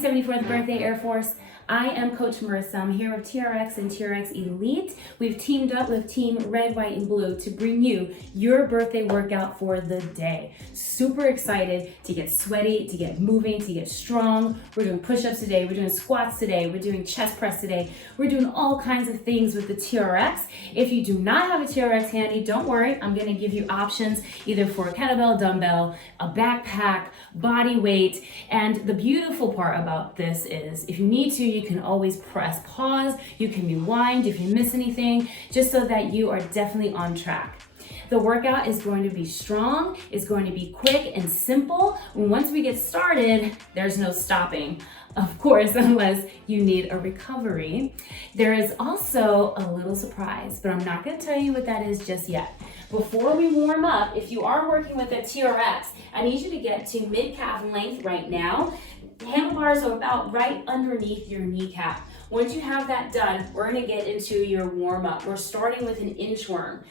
74th birthday, Air Force. I am Coach Marisa. I'm here with TRX and TRX Elite. We've teamed up with Team Red, White, and Blue to bring you your birthday workout for the day. Super excited to get sweaty, to get moving, to get strong. We're doing push-ups today. We're doing squats today. We're doing chest press today. We're doing all kinds of things with the TRX. If you do not have a TRX handy, don't worry. I'm going to give you options either for a kettlebell, dumbbell, a backpack, body weight. And the beautiful part about this is if you need to, you can always press pause. You can rewind if you miss anything, just so that you are definitely on track. The workout is going to be strong, it's going to be quick and simple. Once we get started, there's no stopping. Of course, unless you need a recovery. There is also a little surprise, but I'm not going to tell you what that is just yet. Before we warm up, if you are working with a TRX, I need you to get to mid-calf length right now. Handlebars are about right underneath your kneecap. Once you have that done, we're going to get into your warm-up. We're starting with an inchworm.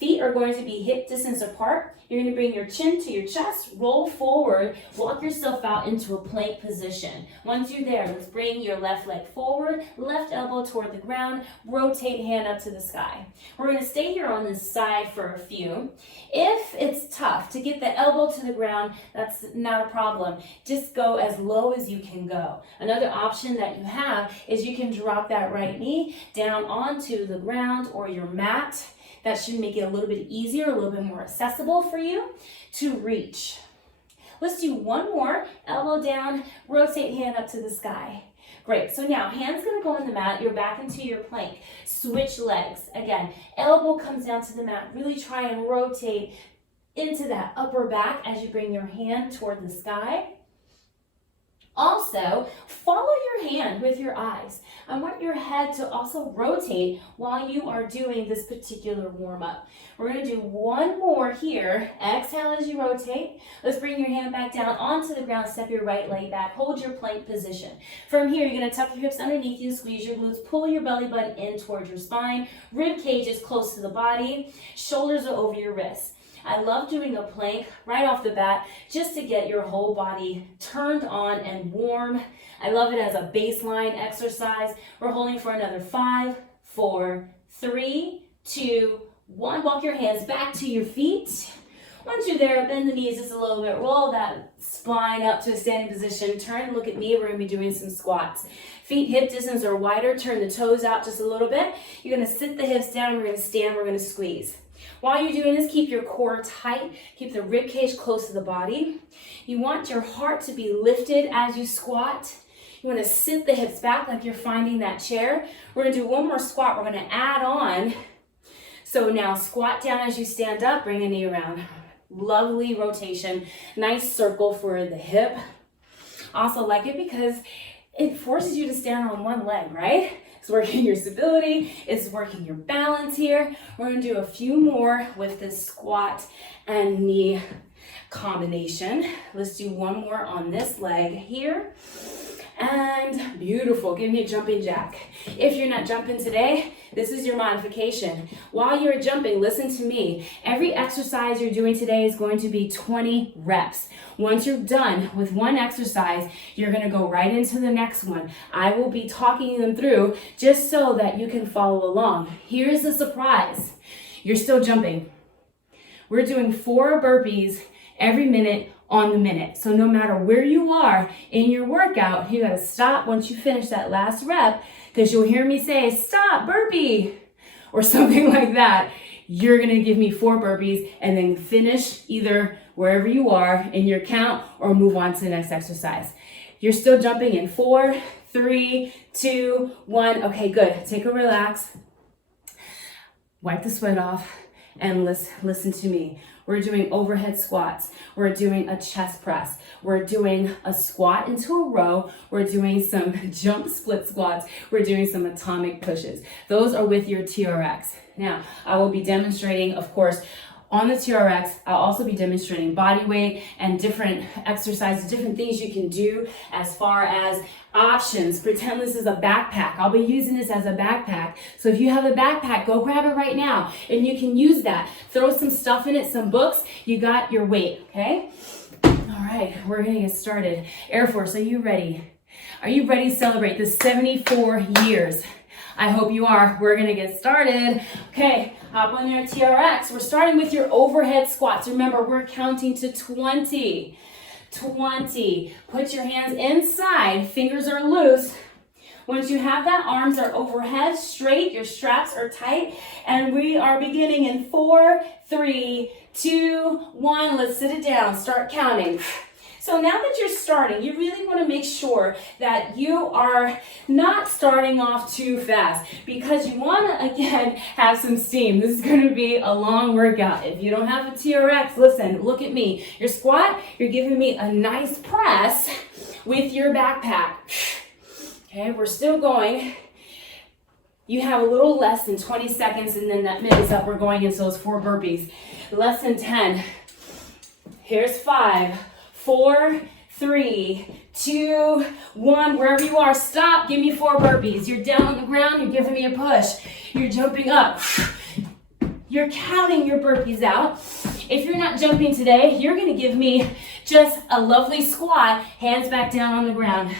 Feet are going to be hip distance apart. You're going to bring your chin to your chest, roll forward, walk yourself out into a plank position. Once you're there, let's bring your left leg forward, left elbow toward the ground, rotate hand up to the sky. We're going to stay here on this side for a few. If it's tough to get the elbow to the ground, that's not a problem. Just go as low as you can go. Another option that you have is you can drop that right knee down onto the ground or your mat. That should make it a little bit easier, a little bit more accessible for you to reach. Let's do one more. Elbow down, rotate hand up to the sky. Great, so now hands gonna go on the mat, you're back into your plank. Switch legs. Again, elbow comes down to the mat. Really try and rotate into that upper back as you bring your hand toward the sky. Also, follow your hand with your eyes. I want your head to also rotate while you are doing this particular warm-up. We're going to do one more here. Exhale as you rotate. Let's bring your hand back down onto the ground. Step your right leg back. Hold your plank position. From here, you're going to tuck your hips underneath you, squeeze your glutes, pull your belly button in towards your spine. Rib cage is close to the body. Shoulders are over your wrists. I love doing a plank right off the bat just to get your whole body turned on and warm. I love it as a baseline exercise. We're holding for another 5, 4, 3, 2, 1. Walk your hands back to your feet. Once you're there, bend the knees just a little bit. Roll that spine up to a standing position. Turn and look at me. We're going to be doing some squats. Feet hip distance or wider. Turn the toes out just a little bit. You're going to sit the hips down. We're going to stand. We're going to squeeze. While you're doing this, keep your core tight. Keep the rib cage close to the body. You want your heart to be lifted as you squat. You want to sit the hips back like you're finding that chair. We're going to do one more squat. We're going to add on. So now squat down as you stand up. Bring a knee around. Lovely rotation. Nice circle for the hip. Also like it because it forces you to stand on one leg, right? It's working your stability, it's working your balance here. We're gonna do a few more with this squat and knee combination. Let's do one more on this leg here. And beautiful, give me a jumping jack. If you're not jumping today, this is your modification. While you're jumping, listen to me. Every exercise you're doing today is going to be 20 reps. Once you're done with one exercise, you're gonna go right into the next one. I will be talking them through just so that you can follow along. Here's the surprise. You're still jumping. We're doing 4 burpees every minute on the minute. So no matter where you are in your workout, you gotta stop once you finish that last rep, because you'll hear me say, stop, burpee, or something like that. You're gonna give me 4 burpees and then finish either wherever you are in your count or move on to the next exercise. You're still jumping in 4, 3, 2, 1. Okay, good. Take a relax. Wipe the sweat off and listen to me. We're doing overhead squats. We're doing a chest press. We're doing a squat into a row. We're doing some jump split squats. We're doing some atomic pushes. Those are with your TRX. Now, I will be demonstrating, of course, on the TRX, I'll also be demonstrating body weight and different exercises, different things you can do as far as options. Pretend this is a backpack. I'll be using this as a backpack. So if you have a backpack, go grab it right now and you can use that. Throw some stuff in it, some books. You got your weight, okay? All right, we're gonna get started. Air Force, are you ready? Are you ready to celebrate the 74 years? I hope you are. We're gonna get started. Okay, hop on your TRX. We're starting with your overhead squats. Remember, we're counting to 20. 20. Put your hands inside, fingers are loose. Once you have that, arms are overhead, straight, your straps are tight, and we are beginning in 4, 3, 2, 1. Let's sit it down, start counting. So now that you're starting, you really want to make sure that you are not starting off too fast because you want to, again, have some steam. This is going to be a long workout. If you don't have a TRX, listen, look at me. Your squat, you're giving me a nice press with your backpack. Okay, we're still going. You have a little less than 20 seconds and then that minutes up. We're going into those 4 burpees. Less than 10. Here's 5. 4, 3, 2, 1. Wherever you are, stop. Give me 4 burpees. You're down on the ground. You're giving me a push. You're jumping up. You're counting your burpees out. If you're not jumping today, you're going to give me just a lovely squat, hands back down on the ground.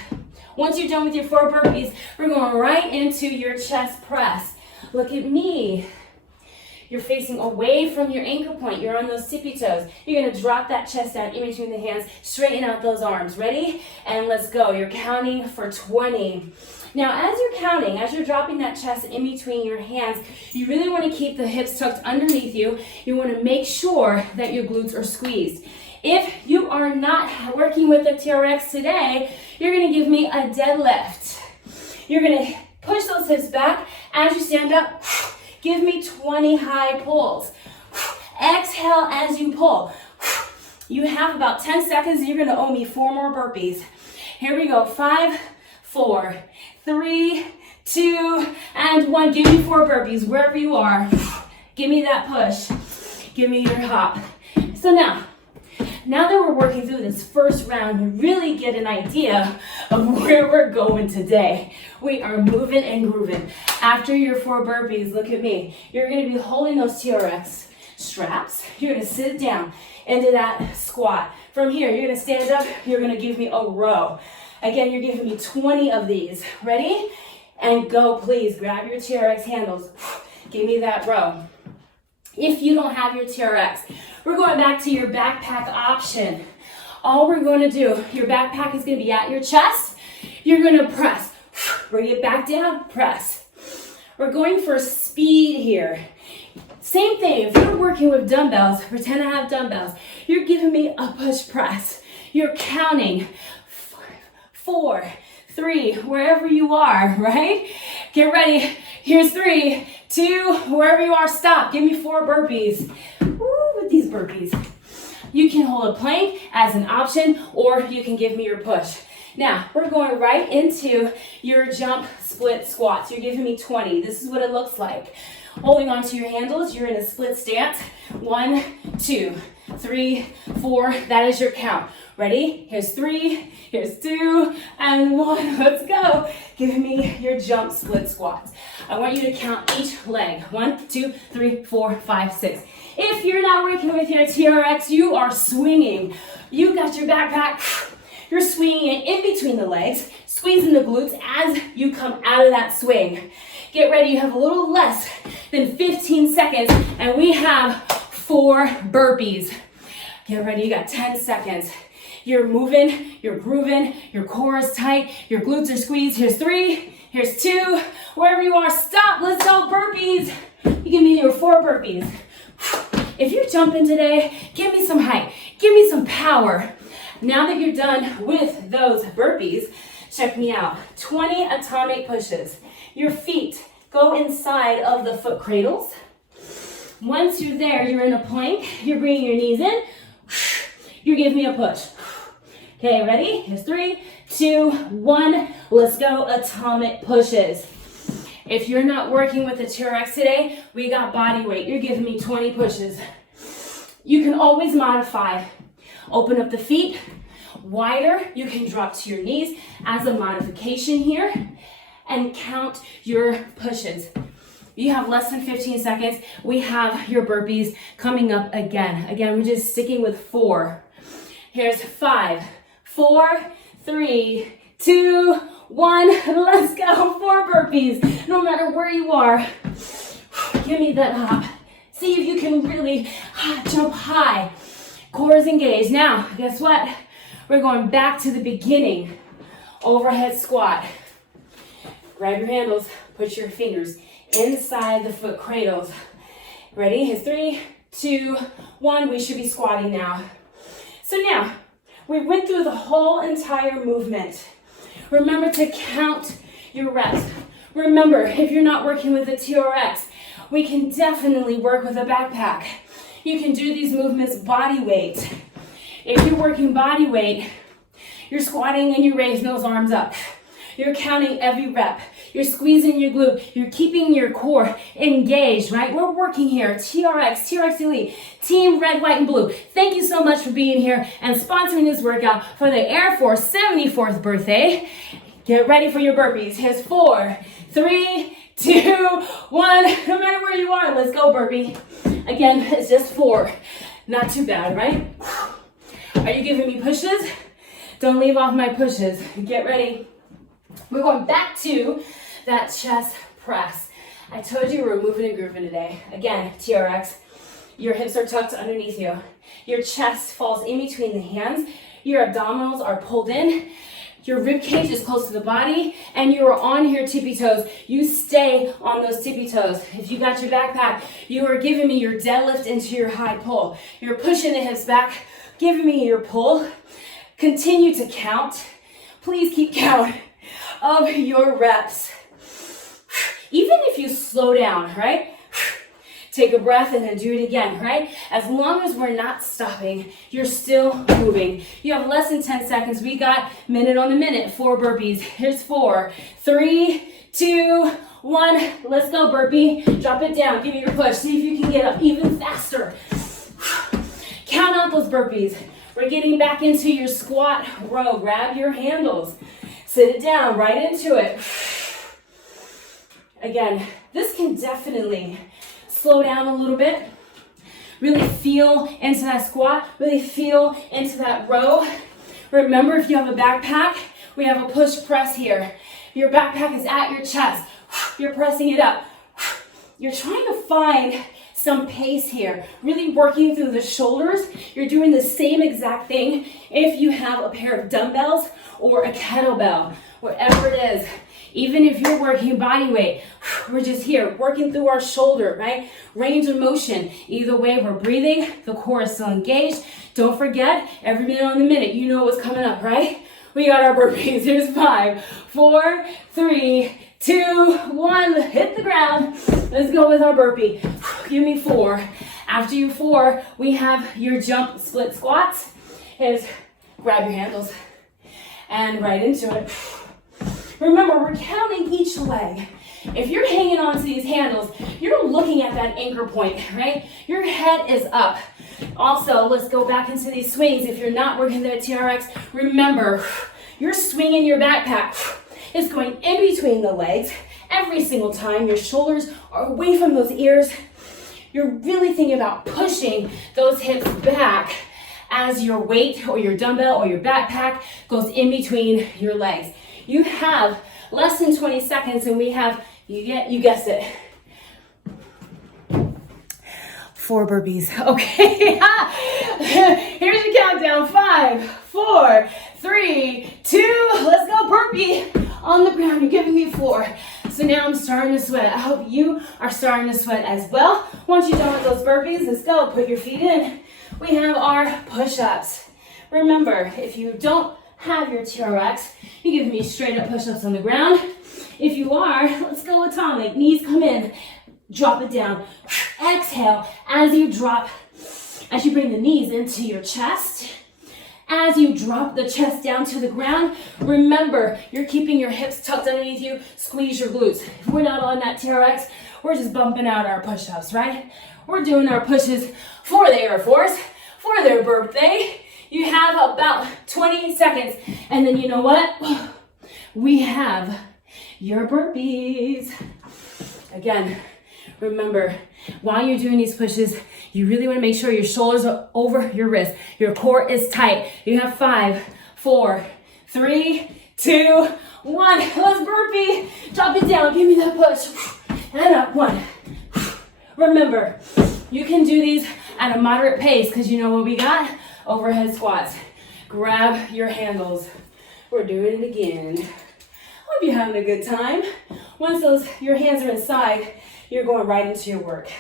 Once you're done with your 4 burpees, we're going right into your chest press. Look at me. You're facing away from your anchor point. You're on those tippy toes. You're going to drop that chest down in between the hands. Straighten out those arms. Ready? And let's go. You're counting for 20. Now, as you're counting, as you're dropping that chest in between your hands, you really want to keep the hips tucked underneath you. You want to make sure that your glutes are squeezed. If you are not working with the TRX today, you're going to give me a deadlift. You're going to push those hips back as you stand up. Give me 20 high pulls. Exhale as you pull. You have about 10 seconds and you're gonna owe me 4 more burpees. Here we go, 5, 4, 3, 2, and 1. Give me 4 burpees wherever you are. Give me that push. Give me your hop. So now that we're working through this first round, you really get an idea of where we're going today. We are moving and grooving. After your 4 burpees, look at me. You're going to be holding those TRX straps. You're going to sit down into that squat. From here, you're going to stand up. You're going to give me a row. Again, you're giving me 20 of these. Ready? And go, please. Grab your TRX handles. Give me that row. If you don't have your TRX, we're going back to your backpack option. All we're going to do, your backpack is going to be at your chest. You're going to press. Bring it back down, press. We're going for speed here. Same thing, if you're working with dumbbells, pretend I have dumbbells. You're giving me a push press. You're counting 5, 4, 3, wherever you are, right? Get ready. Here's 3, 2, wherever you are, stop. Give me 4 burpees. Woo, with these burpees. You can hold a plank as an option, or you can give me your push. Now, we're going right into your jump split squats. You're giving me 20. This is what it looks like. Holding onto your handles, you're in a split stance. 1, 2, 3, 4. That is your count. Ready? Here's 3, here's 2, and 1. Let's go. Give me your jump split squats. I want you to count each leg. 1, 2, 3, 4, 5, 6. If you're not working with your TRX, you are swinging. You got your backpack. You're swinging it in between the legs, squeezing the glutes as you come out of that swing. Get ready. You have a little less than 15 seconds, and we have 4 burpees. Get ready. You got 10 seconds. You're moving, you're grooving, your core is tight, your glutes are squeezed. Here's 3, here's 2, wherever you are, stop, let's go, burpees. You give me your 4 burpees. If you're jumping today, give me some height, give me some power. Now that you're done with those burpees, check me out. 20 atomic pushes. Your feet go inside of the foot cradles. Once you're there, you're in a plank, you're bringing your knees in, you give me a push. Okay, ready? Here's 3, 2, 1. Let's go, atomic pushes. If you're not working with the TRX today, we got body weight. You're giving me 20 pushes. You can always modify. Open up the feet wider. You can drop to your knees as a modification here and count your pushes. You have less than 15 seconds. We have your burpees coming up again. Again, we're just sticking with 4. Here's 5, 4, 3, 2, 1. Let's go. 4 burpees. No matter where you are, give me that hop. See if you can really jump high. Core is engaged. Now, guess what? We're going back to the beginning. Overhead squat. Grab your handles. Put your fingers inside the foot cradles. Ready? It's 3, 2, 1. We should be squatting now. So now, we went through the whole entire movement. Remember to count your reps. Remember, if you're not working with a TRX, we can definitely work with a backpack. You can do these movements body weight. If you're working body weight, you're squatting and you're raising those arms up. You're counting every rep. You're squeezing your glute. You're keeping your core engaged, right? We're working here. TRX Elite, Team Red, White, and Blue. Thank you so much for being here and sponsoring this workout for the Air Force 74th birthday. Get ready for your burpees. Here's 4, 3, 2, 1. No matter where you are, let's go burpee. Again, it's just 4. Not too bad, right? Are you giving me pushes? Don't leave off my pushes. Get ready. We're going back to that chest press. I told you we're moving and grooving today. Again, TRX. Your hips are tucked underneath you. Your chest falls in between the hands. Your abdominals are pulled in. Your rib cage is close to the body, and you are on your tippy toes. You stay on those tippy toes. If you got your backpack, you are giving me your deadlift into your high pull. You're pushing the hips back, giving me your pull. Continue to count. Please keep count of your reps. Even if you slow down, right? Take a breath and then do it again, right? As long as we're not stopping, you're still moving. You have less than 10 seconds. We got minute on the minute, 4 burpees. Here's 4, 3, 2, 1. Let's go, burpee. Drop it down, give me your push. See if you can get up even faster. Count out those burpees. We're getting back into your squat row. Grab your handles. Sit it down, right into it. Again, this can definitely slow down a little bit. Really feel into that squat. Really feel into that row. Remember, if you have a backpack, we have a push press here. Your backpack is at your chest. You're pressing it up. You're trying to find some pace here. Really working through the shoulders. You're doing the same exact thing if you have a pair of dumbbells or a kettlebell, whatever it is. Even if you're working body weight, we're just here working through our shoulder, right? Range of motion. Either way, we're breathing. The core is still engaged. Don't forget, every minute on the minute, you know what's coming up, right? We got our burpees. Here's 5, 4, 3, 2, 1. Hit the ground. Let's go with our burpee. Give me 4. After you 4, we have your jump split squats. Is grab your handles and right into it. Remember, we're counting each leg. If you're hanging on to these handles, you're looking at that anchor point, right? Your head is up. Also, let's go back into these swings. If you're not working the TRX, remember, you're swinging your backpack. It's going in between the legs every single time. Your shoulders are away from those ears. You're really thinking about pushing those hips back as your weight or your dumbbell or your backpack goes in between your legs. You have less than 20 seconds and we have, you guessed it, 4 burpees. Okay, here's your countdown. 5, 4, 3, 2, let's go burpee. On the ground, you're giving me 4. So now I'm starting to sweat. I hope you are starting to sweat as well. Once you're done with those burpees, let's go. Put your feet in. We have our push-ups. Remember, if you don't have your TRX, you give me straight up push-ups on the ground. If you are, let's go atomic. Knees come in, drop it down. Exhale as you drop, as you bring the knees into your chest. As you drop the chest down to the ground, remember, you're keeping your hips tucked underneath you. Squeeze your glutes. If we're not on that TRX, we're just bumping out our push-ups, right? We're doing our pushes for the Air Force, for their birthday. You have about 20 seconds. And then you know what? We have your burpees. Again, remember, while you're doing these pushes, you really want to make sure your shoulders are over your wrists. Your core is tight. You have 5, 4, 3, 2, 1. Let's burpee. Drop it down. Give me that push. And up. 1. Remember, you can do these at a moderate pace because you know what we got? Overhead squats. Grab your handles. We're doing it again. Hope you're having a good time. Once your hands are inside, you're going right into your work.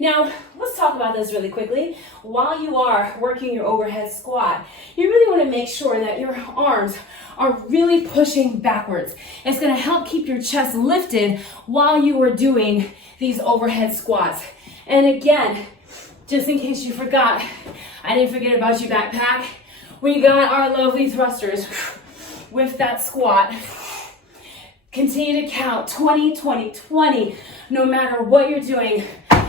Now, let's talk about this really quickly. While you are working your overhead squat, you really want to make sure that your arms are really pushing backwards. It's going to help keep your chest lifted while you are doing these overhead squats. And again, just in case you forgot, I didn't forget about your backpack. We got our lovely thrusters with that squat. Continue to count 20, 20, 20. No matter what you're doing,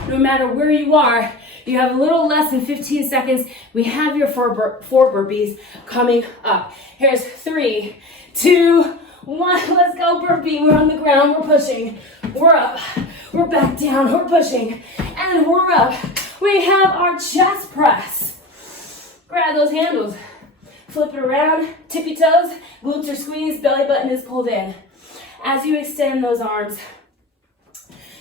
no matter where you are, you have a little less than 15 seconds. We have your four burpees coming up. Here's 3, 2, 1. Let's go burpee. We're on the ground. We're pushing. We're up. We're back down. We're pushing. And we're up. We have our chest press. Grab those handles. Flip it around. Tippy toes. Glutes are squeezed. Belly button is pulled in. As you extend those arms,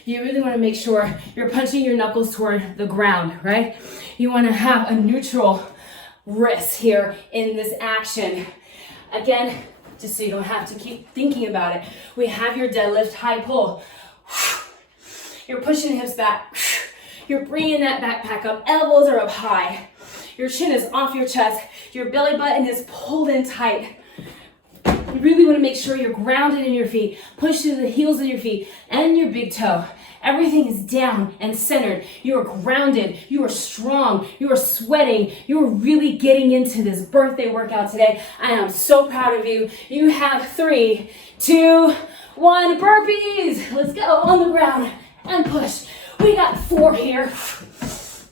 you really want to make sure you're punching your knuckles toward the ground, right? You want to have a neutral wrist here in this action. Again, just so you don't have to keep thinking about it, we have your deadlift high pull. You're pushing hips back. You're bringing that backpack up. Elbows are up high. Your chin is off your chest. Your belly button is pulled in tight. You really want to make sure you're grounded in your feet. Push to the heels of your feet and your big toe. Everything is down and centered. You are grounded. You are strong. You are sweating. You are really getting into this birthday workout today. I am so proud of you. You have 3, 2, 1 burpees. Let's go on the ground and push. We got 4 here.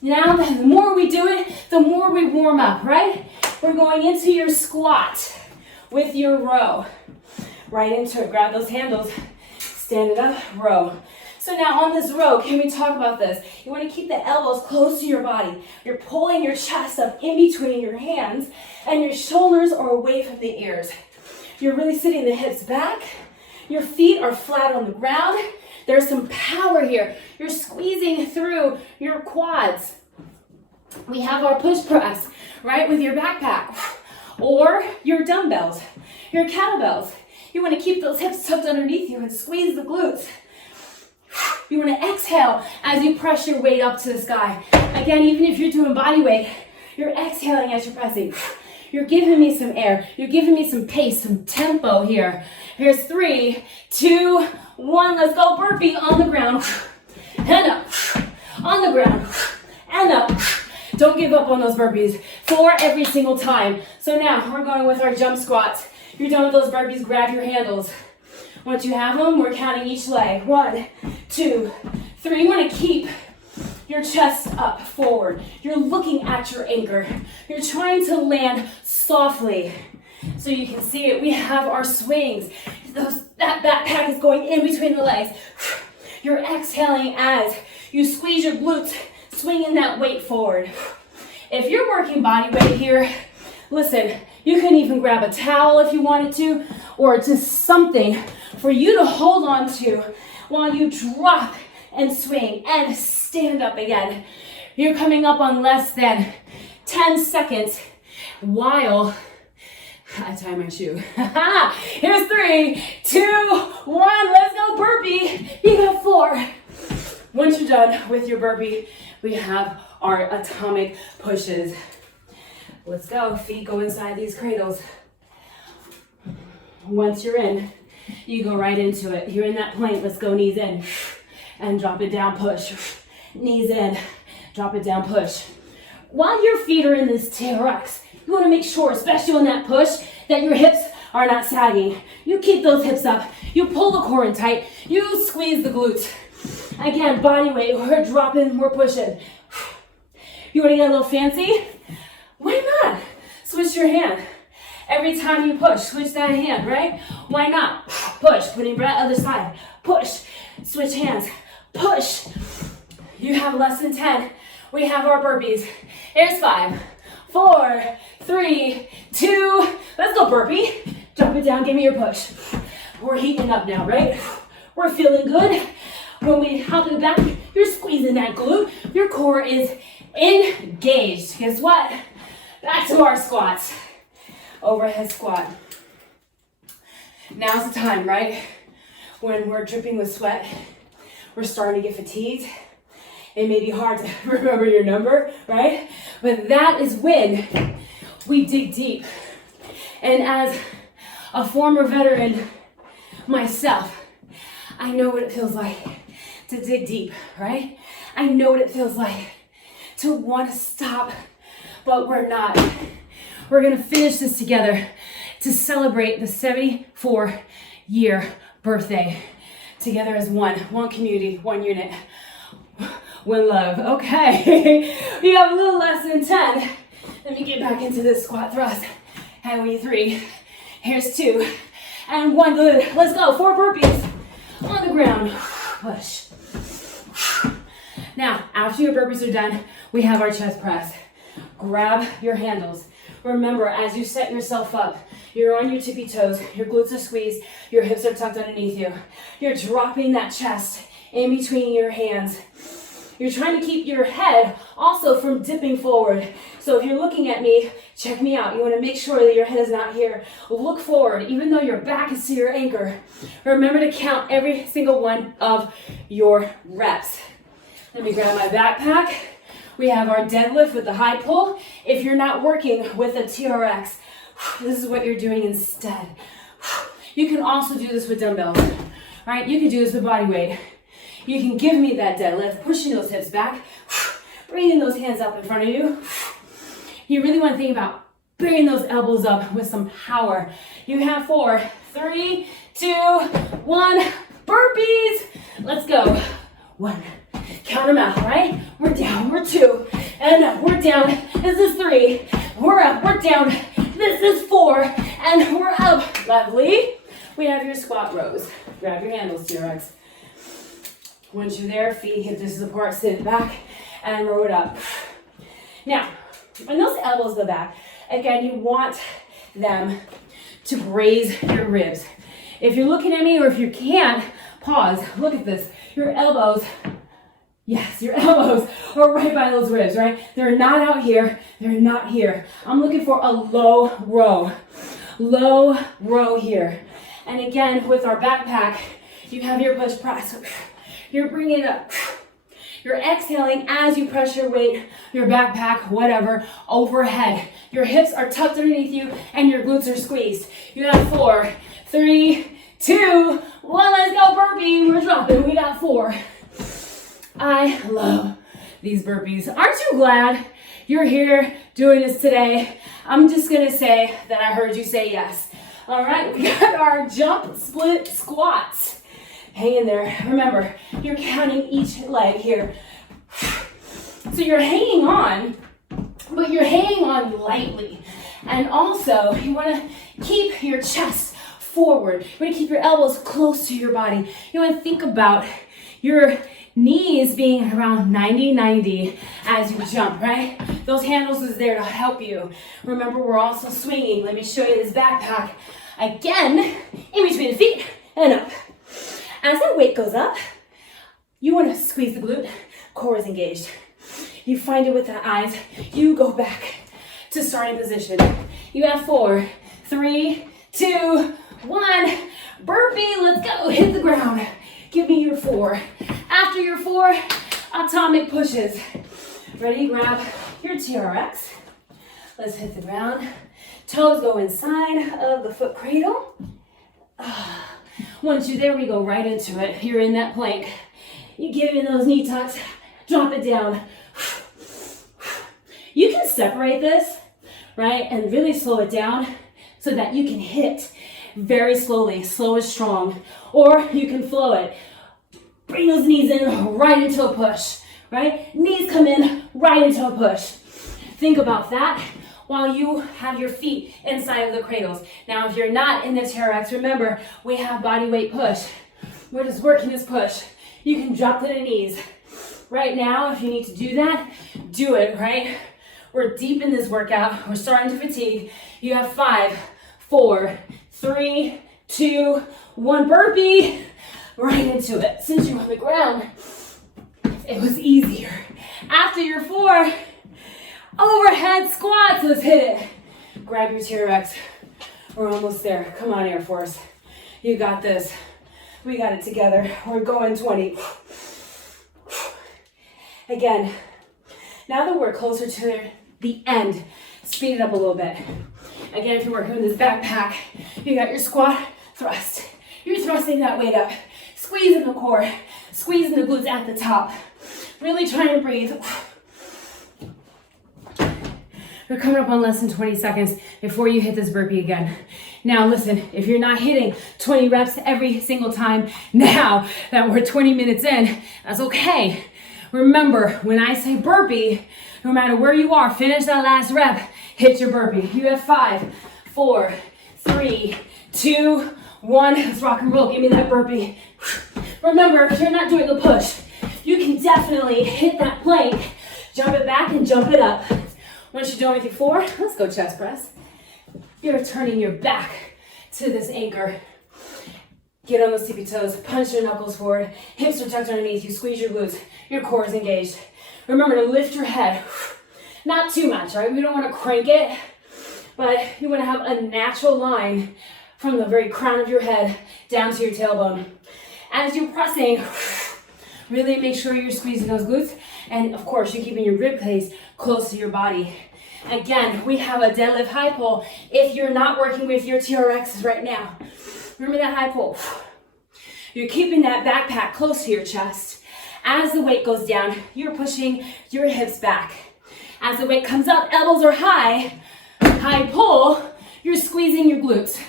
Now, the more we do it, the more we warm up, right? We're going into your squat with your row. Right into it. Grab those handles. Stand it up. Row. So now on this row, can we talk about this? You want to keep the elbows close to your body. You're pulling your chest up in between your hands and your shoulders are away from the ears. You're really sitting the hips back. Your feet are flat on the ground. There's some power here. You're squeezing through your quads. We have our push press, right, with your backpack or your dumbbells, your kettlebells. You want to keep those hips tucked underneath you and squeeze the glutes. You want to exhale as you press your weight up to the sky. Again, even if you're doing body weight, you're exhaling as you're pressing. You're giving me some air. You're giving me some pace, some tempo here. Here's 3, 2, 1. Let's go burpee on the ground. And up. On the ground. And up. Don't give up on those burpees. 4 every single time. So now we're going with our jump squats. You're done with those burpees, grab your handles. Once you have them, we're counting each leg. 1, 2, 3. You want to keep your chest up forward. You're looking at your anchor. You're trying to land softly so you can see it. We have our swings. That backpack is going in between the legs. You're exhaling as you squeeze your glutes, swinging that weight forward. If you're working body weight here, listen, you can even grab a towel if you wanted to, or just something for you to hold on to while you drop and swing and stand up again. You're coming up on less than 10 seconds while I tie my shoe. Here's 3, 2, 1. Let's go burpee. You got 4. Once you're done with your burpee, we have our atomic pushes. Let's go. Feet go inside these cradles. Once you're in, you go right into it. You're in that plank. Let's go knees in and drop it down, push. Knees in, drop it down, push. While your feet are in this TRX, you want to make sure, especially on that push, that your hips are not sagging. You keep those hips up. You pull the core in tight. You squeeze the glutes. Again, body weight. We're dropping, we're pushing. You want to get a little fancy? Why not? Switch your hand. Every time you push, switch that hand, right? Why not? Push, putting breath other side. Push, switch hands. Push. You have less than 10. We have our burpees. Here's 5, 4, 3, 2, let's go burpee. Drop it down, give me your push. We're heating up now, right? We're feeling good. When we hop in the back, you're squeezing that glute. Your core is engaged. Guess what? Back to our squats. Overhead squat. Now's the time, right? When we're dripping with sweat, we're starting to get fatigued. It may be hard to remember your number, right? But that is when we dig deep. And as a former veteran myself, I know what it feels like to dig deep, right? I know what it feels like to want to stop, but we're not. We're gonna finish this together to celebrate the 74-year birthday. Together as one community, one unit, one love. Okay, you have a little less than 10. Let me get back into this squat thrust. Heavy 3, here's 2, and 1, good. Let's go, 4 burpees on the ground, push. Now, after your burpees are done, we have our chest press. Grab your handles. Remember, as you set yourself up, you're on your tippy toes, your glutes are squeezed, your hips are tucked underneath you. You're dropping that chest in between your hands. You're trying to keep your head also from dipping forward. So if you're looking at me, check me out. You want to make sure that your head is not here. Look forward, even though your back is to your anchor. Remember to count every single one of your reps. Let me grab my backpack. We have our deadlift with the high pull. If you're not working with a TRX, this is what you're doing instead. You can also do this with dumbbells, right? You can do this with body weight. You can give me that deadlift, pushing those hips back, bringing those hands up in front of you. You really want to think about bringing those elbows up with some power. You have 4, 3, 2, 1, burpees. Let's go. 1. Count them out, right? We're down, we're 2, and up, we're down. This is 3, we're up, we're down. This is 4, and we're up. Lovely. We have your squat rows. Grab your handles, TRX. Once you're there, feet hip distance apart, sit back, and row it up. Now, when those elbows go back, again, you want them to raise your ribs. If you're looking at me, or if you can't, pause. Look at this. Your elbows, yes, your elbows are right by those ribs, right? They're not out here. They're not here. I'm looking for a low row. Low row here. And again, with our backpack, you have your push press. You're bringing it up. You're exhaling as you press your weight, your backpack, whatever, overhead. Your hips are tucked underneath you and your glutes are squeezed. You have 4, 3, 2, 1, let's go burpee. We're dropping, we got 4. I love these burpees. Aren't you glad you're here doing this today? I'm just gonna say that I heard you say yes. All right, we got our jump split squats. Hang in there. Remember, you're counting each leg here. So you're hanging on, but you're hanging on lightly. And also, you wanna keep your chest forward. You wanna keep your elbows close to your body. You wanna think about your knees being around 90 as you jump, right? Those handles is there to help you. Remember, we're also swinging. Let me show you this backpack. Again, in between the feet and up. As that weight goes up, you want to squeeze the glute, core is engaged. You find it with the eyes, you go back to starting position. You have 4, 3, 2, 1, burpee, let's go, hit the ground. Give me your 4. After your 4, atomic pushes. Ready, grab your TRX. Let's hit the ground. Toes go inside of the foot cradle. Once you're there, we go right into it. You're in that plank. You give in those knee tucks, drop it down. You can separate this, right, and really slow it down so that you can hit very slowly. Slow is strong. Or you can flow it. Bring those knees in right into a push, right? Knees come in right into a push. Think about that while you have your feet inside of the cradles. Now, if you're not in the TRX, remember, we have body weight push. We're just working this push. You can drop to the knees. Right now, if you need to do that, do it, right? We're deep in this workout. We're starting to fatigue. You have 5, 4, 3, 2, 1. Burpee. Right into it. Since you're on the ground, it was easier. After your 4, overhead squats. Let's hit it. Grab your TRX. We're almost there. Come on, Air Force. You got this. We got it together. We're going 20. Again, now that we're closer to the end, speed it up a little bit. Again, if you're working with this backpack, you got your squat thrust. You're thrusting that weight up, squeezing the core, squeezing the glutes at the top. Really trying to breathe. We're coming up on less than 20 seconds before you hit this burpee again. Now listen, if you're not hitting 20 reps every single time now that we're 20 minutes in, that's okay. Remember, when I say burpee, no matter where you are, finish that last rep, hit your burpee. You have 5, 4, 3, 2, 1. Let's rock and roll. Give me that burpee. Remember, if you're not doing a push, you can definitely hit that plank, jump it back and jump it up. Once you're done with your 4, let's go chest press. You're turning your back to this anchor. Get on those tippy toes, punch your knuckles forward, hips are tucked underneath you, squeeze your glutes, your core is engaged. Remember to lift your head, not too much, right? We don't want to crank it, but you want to have a natural line from the very crown of your head down to your tailbone. As you're pressing, really make sure you're squeezing those glutes, and of course, you're keeping your rib cage close to your body. Again, we have a deadlift high pull if you're not working with your TRXs right now. Remember that high pull. You're keeping that backpack close to your chest. As the weight goes down, you're pushing your hips back. As the weight comes up, elbows are high pull, you're squeezing your glutes.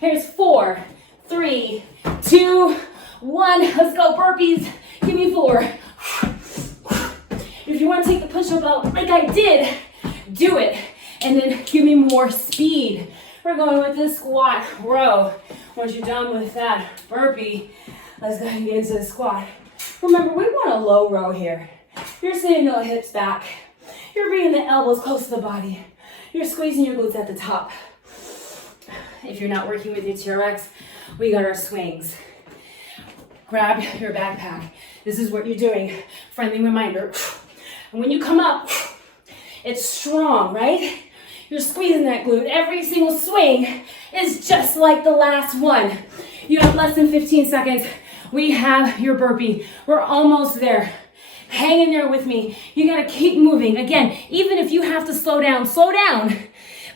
Here's 4, 3, 2, 1. Let's go, burpees. Give me 4. If you want to take the push-up out like I did, do it. And then give me more speed. We're going with this squat row. Once you're done with that burpee, let's go ahead and get into the squat. Remember, we want a low row here. You're sitting the hips back. You're bringing the elbows close to the body. You're squeezing your glutes at the top. If you're not working with your TRX, we got our swings. Grab your backpack. This is what you're doing. Friendly reminder. And when you come up, it's strong, right? You're squeezing that glute. Every single swing is just like the last one. You have less than 15 seconds. We have your burpee. We're almost there. Hang in there with me. You gotta keep moving. Again, even if you have to slow down,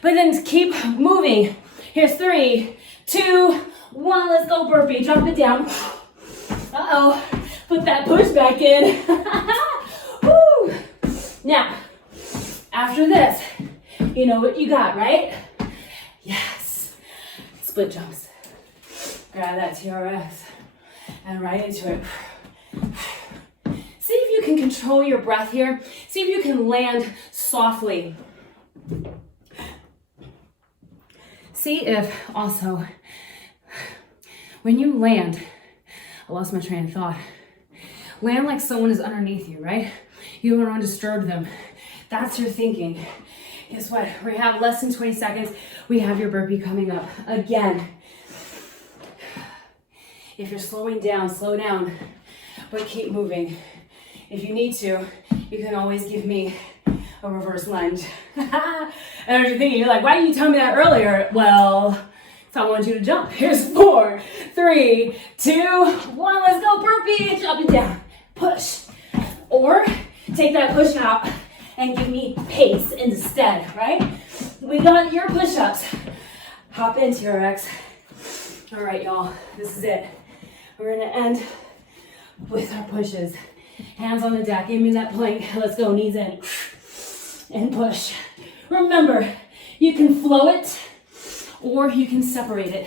but then keep moving. Here's 3, 2, 1. Let's go burpee. Drop it down. Uh-oh. Put that push back in. Woo. Now, after this, you know what you got, right? Yes. Split jumps. Grab that TRX and right into it. See if you can control your breath here. See if you can land softly. See if also, when you land, I lost my train of thought. Land like someone is underneath you, right? You don't want to disturb them. That's your thinking. Guess what? We have less than 20 seconds. We have your burpee coming up. Again, if you're slowing down, slow down, but keep moving. If you need to, you can always give me a reverse lunge. And you're thinking, you're like, why didn't you tell me that earlier? Well, so I want you to jump. Here's 4, 3, 2, 1. Let's go, burpee. Drop it down. Push. Or take that push out and give me pace instead, right? We got your push-ups. Hop in, TRX. All right, y'all, this is it. We're gonna end with our pushes. Hands on the deck, give me that plank. Let's go, knees in, and push. Remember, you can flow it, or you can separate it.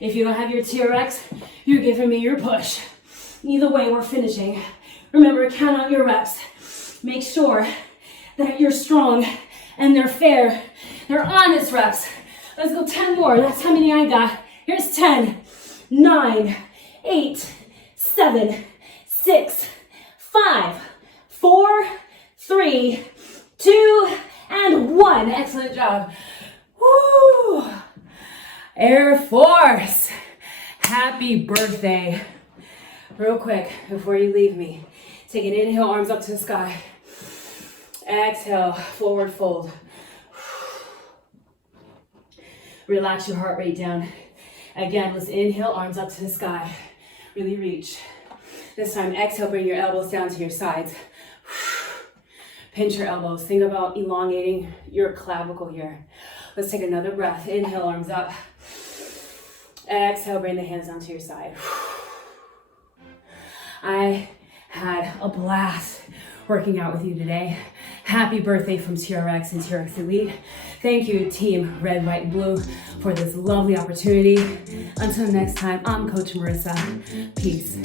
If you don't have your TRX, you're giving me your push. Either way, we're finishing. Remember, count out your reps. Make sure that you're strong and they're fair. They're honest reps. Let's go 10 more. That's how many I got. Here's 10, 9, 8, 7, 6, 5, 4, 3, 2, and 1. Excellent job. Woo! Air Force, happy birthday. Real quick, before you leave me, take an inhale, arms up to the sky. Exhale, forward fold. Relax your heart rate down. Again, let's inhale, arms up to the sky. Really reach. This time, exhale, bring your elbows down to your sides. Pinch your elbows. Think about elongating your clavicle here. Let's take another breath. Inhale, arms up. Exhale, bring the hands down to your side. I had a blast working out with you today. Happy birthday from TRX and TRX Elite. Thank you, Team Red, White, and Blue, for this lovely opportunity. Until next time, I'm Coach Marisa. Peace.